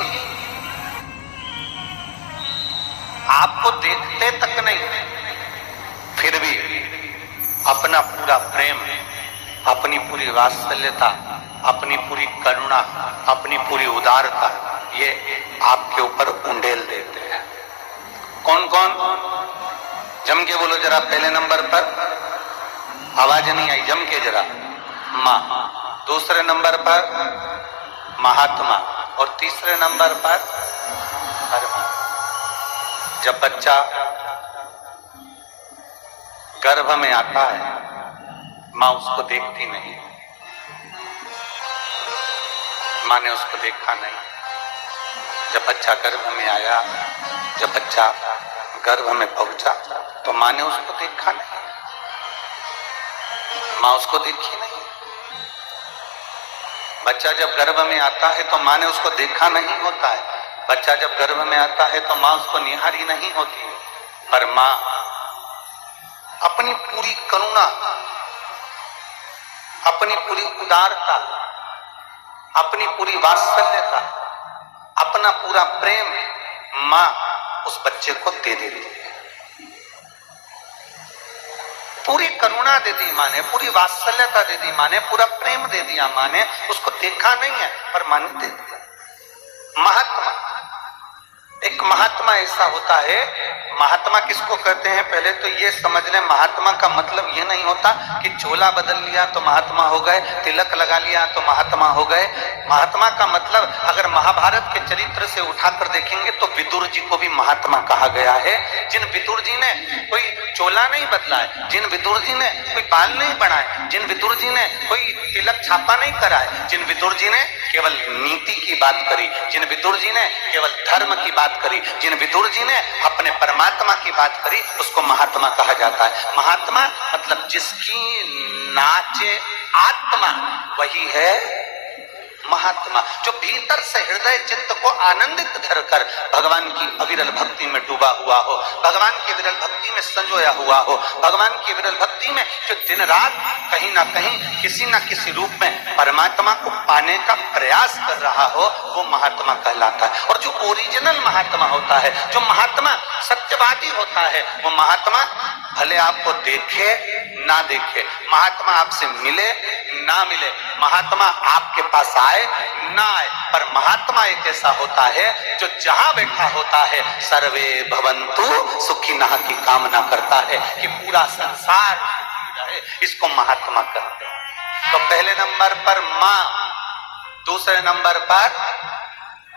नहीं, आपको देखते तक नहीं, फिर भी अपना पूरा प्रेम, अपनी पूरी वात्सल्यता, अपनी पूरी करुणा, अपनी पूरी उदारता ये आपके ऊपर उंडेल देते हैं। कौन कौन? जम के बोलो जरा। पहले नंबर पर आवाज नहीं आई, जम के जरा। माँ। दूसरे नंबर पर महात्मा। और तीसरे नंबर पर धर्म। जब बच्चा गर्भ में आता है, माँ उसको देखती नहीं, माँ ने उसको देखा नहीं। जब बच्चा गर्भ में आया, जब बच्चा गर्भ में पहुंचा, तो माँ ने उसको देखा नहीं, माँ उसको देखी नहीं। बच्चा जब गर्भ में आता है तो माँ ने उसको देखा नहीं होता है। बच्चा जब गर्भ में आता है तो माँ उसको निहारी नहीं होती है। पर माँ अपनी पूरी करुणा, अपनी पूरी उदारता, अपनी पूरी वात्सल्यता, अपना पूरा प्रेम माँ उस बच्चे को दे देती है। पूरी करुणा दे दी माँ ने, पूरी वात्सल्यता दे दी माँ ने, पूरा प्रेम दे दिया माँ ने। उसको देखा नहीं है पर माँ ने दे दिया। महात्मा, एक महात्मा ऐसा होता है। महात्मा किसको कहते हैं? पहले तो ये समझ लें, महात्मा का मतलब ये नहीं होता कि चोला बदल लिया तो महात्मा हो गए, तिलक लगा लिया तो महात्मा हो गए। महात्मा का मतलब अगर महाभारत के चरित्र से उठाकर देखेंगे तो विदुर जी को भी महात्मा कहा गया है। जिन विदुर जी ने कोई चोला नहीं बदला है, जिन विदुर जी ने कोई बाल नहीं बढ़ाए, जिन विदुर जी ने कोई तिलक छापा नहीं करा है, जिन विदुर जी ने केवल नीति की बात करी, जिन विदुर जी ने केवल धर्म की बात करी, जिन विदुर जी ने अपने परमात्मा की बात करी, उसको महात्मा कहा जाता है। महात्मा मतलब जिसकी नाचे आत्मा, वही है महात्मा। जो भीतर से हृदय चित्त को आनंदित धरकर भगवान की अविरल भक्ति में डूबा हुआ हो, भगवान की विरल भक्ति में संजोया हुआ हो, भगवान की विरल भक्ति में जो दिन रात कहीं ना कहीं किसी ना किसी रूप में परमात्मा को पाने का प्रयास कर रहा हो, वो महात्मा कहलाता है। और जो ओरिजिनल महात्मा होता है, जो महात्मा सत्यवादी होता है, वो महात्मा भले आपको देखे ना देखे, महात्मा आपसे मिले ना मिले, महात्मा आपके पास आए ना आए, पर महात्मा एक ऐसा होता है जो जहां बैठा होता है सर्वे भवन्तु सुखिनः की कामना करता है कि पूरा संसार रहे। इसको महात्मा कहते हैं। तो पहले नंबर पर माँ, दूसरे नंबर पर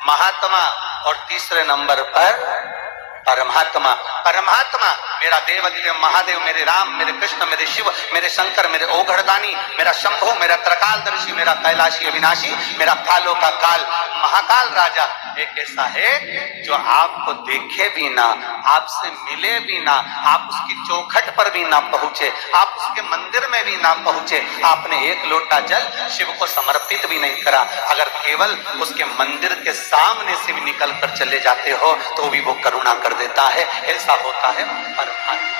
महात्मा और तीसरे नंबर पर परमात्मा। परमात्मा मेरा देव अधिदेव महादेव, मेरे राम, मेरे कृष्ण, मेरे शिव, मेरे शंकर, मेरे ओघड़दानी, मेरा शंभु, मेरा त्रकालदर्शी, मेरा कैलाशी अविनाशी, मेरा कालों का काल, महाकाल राजा एक ऐसा है जो आपको देखे भी ना, आपसे मिले भी ना, आप उसकी चौखट पर भी ना पहुंचे, आप उसके मंदिर में भी ना पहुंचे, आपने एक लोटा जल शिव को समर्पित भी नहीं करा, अगर केवल उसके मंदिर के सामने से भी निकल कर चले जाते हो तो भी वो करुणा कर देता है। ऐसा होता है परमात्मा।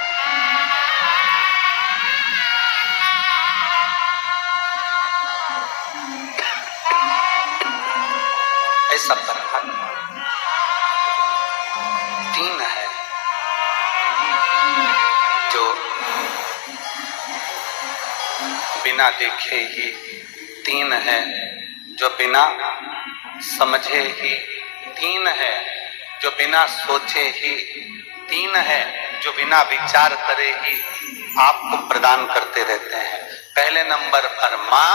ऐसा परमात्मा तीन है जो बिना देखे ही, तीन है जो बिना समझे ही, तीन है जो बिना सोचे ही, तीन है जो बिना विचार करे ही आपको प्रदान करते रहते हैं। पहले नंबर पर माँ,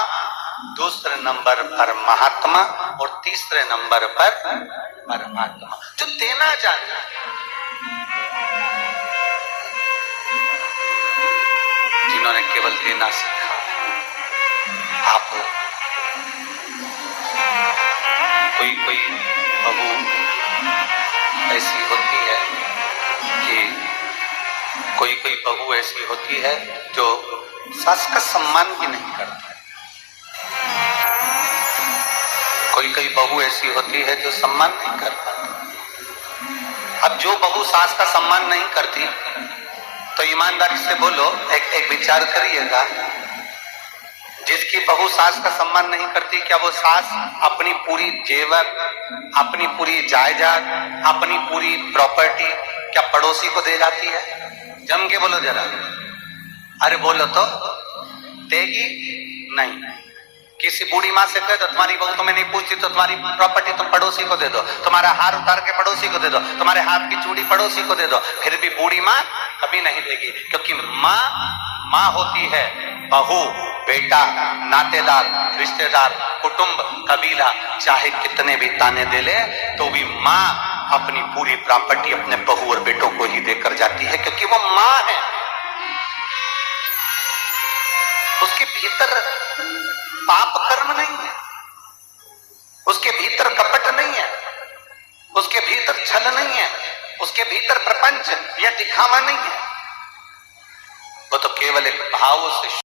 दूसरे नंबर पर महात्मा और तीसरे नंबर पर परमात्मा जो देना जानता है, जिन्होंने केवल देना सीखा। आप कोई बहू ऐसी होती है कि कोई बहू ऐसी होती है जो सास का सम्मान भी नहीं करती, कोई बहू ऐसी होती है जो सम्मान नहीं कर पाती। अब जो बहू सास का सम्मान नहीं करती तो ईमानदारी से बोलो, एक विचार करिएगा, जिसकी बहू सास का सम्मान नहीं करती, क्या वो सास अपनी पूरी जेवर, अपनी पूरी जायदाद, अपनी पूरी प्रॉपर्टी क्या पड़ोसी को दे जाती है? जम के बोलो जरा, अरे बोलो तो, देगी नहीं। किसी बूढ़ी माँ से कह दो तुम्हारी बहू तुम्हें नहीं पूछती तो तुम्हारी प्रॉपर्टी तुम पड़ोसी को दे दो, तुम्हारा हार उतार के पड़ोसी को दे दो, तुम्हारे हाथ की चूड़ी पड़ोसी को दे दो, फिर भी बूढ़ी माँ कभी नहीं देगी। क्योंकि माँ माँ होती है, बहू, बेटा, नातेदार, रिश्तेदार, कुटुंब, कबीला चाहे कितने भी ताने दे ले तो भी माँ अपनी पूरी प्रॉपर्टी अपने बहू और बेटों को ही देकर जाती है, क्योंकि वो माँ है। उसके भीतर पाप कर्म नहीं है, उसके भीतर कपट नहीं है, उसके भीतर छल नहीं है, उसके भीतर प्रपंच या दिखावा नहीं है। वो तो केवल एक भाव से